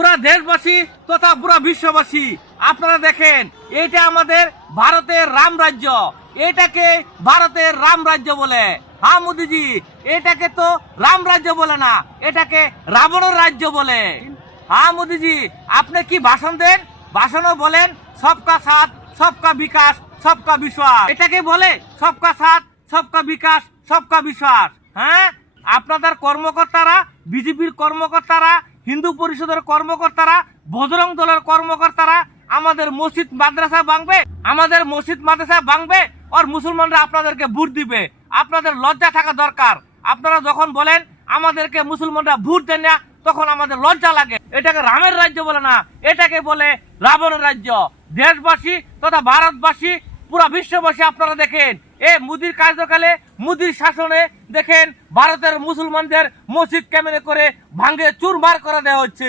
পুরা দেশবাসী তথা পুরা বিশ্ববাসী আপনারা দেখেন, এটা আমাদের ভারতের রাম রাজ্য, এটাকে ভারতের রাম রাজ্য বলে। হ্যাঁ মোদিজি, এটাকে তো রাম রাজ্য বলে না, এটাকে রাবণের রাজ্য বলে। হ্যাঁ মোদিজি, আপনি কি ভাষণ দেন? ভাষণও বলেন সবকা সাথ সবকা বিকাশ সবকা বিশ্বাস, এটাকে বলে সবকা সাথ সবকা বিকাশ সবকা বিশ্বাস। হ্যাঁ, আপনাদের কর্মকর্তারা, বিজেপির কর্মকর্তারা, হিন্দু পরিষদের কর্মকর্তারা, বজরং দলের কর্মকর্তারা আমাদের মসজিদ মাদ্রাসা ভাঙবে, আমাদের মসজিদ মাদ্রাসা ভাঙবে, আর মুসলমানরা আপনাদেরকে ভোট দিবে। আপনাদের লজ্জা থাকা দরকার। আপনারা যখন বলেন আমাদেরকে মুসলমানরা ভোট দেন না, তখন আমাদের লজ্জা লাগে। এটাকে রামের রাজ্য বলে না, এটাকে বলে রাবণের রাজ্য। দেশবাসী তথা ভারতবাসী, পুরা বিশ্ববাসী আপনারা দেখেন, মোদির কার্যকালে, মোদির শাসনে দেখেন ভারতের মুসলমানদের মসজিদ কেমনে করে ভাঙ্গে চুরমার করে দেওয়া হচ্ছে।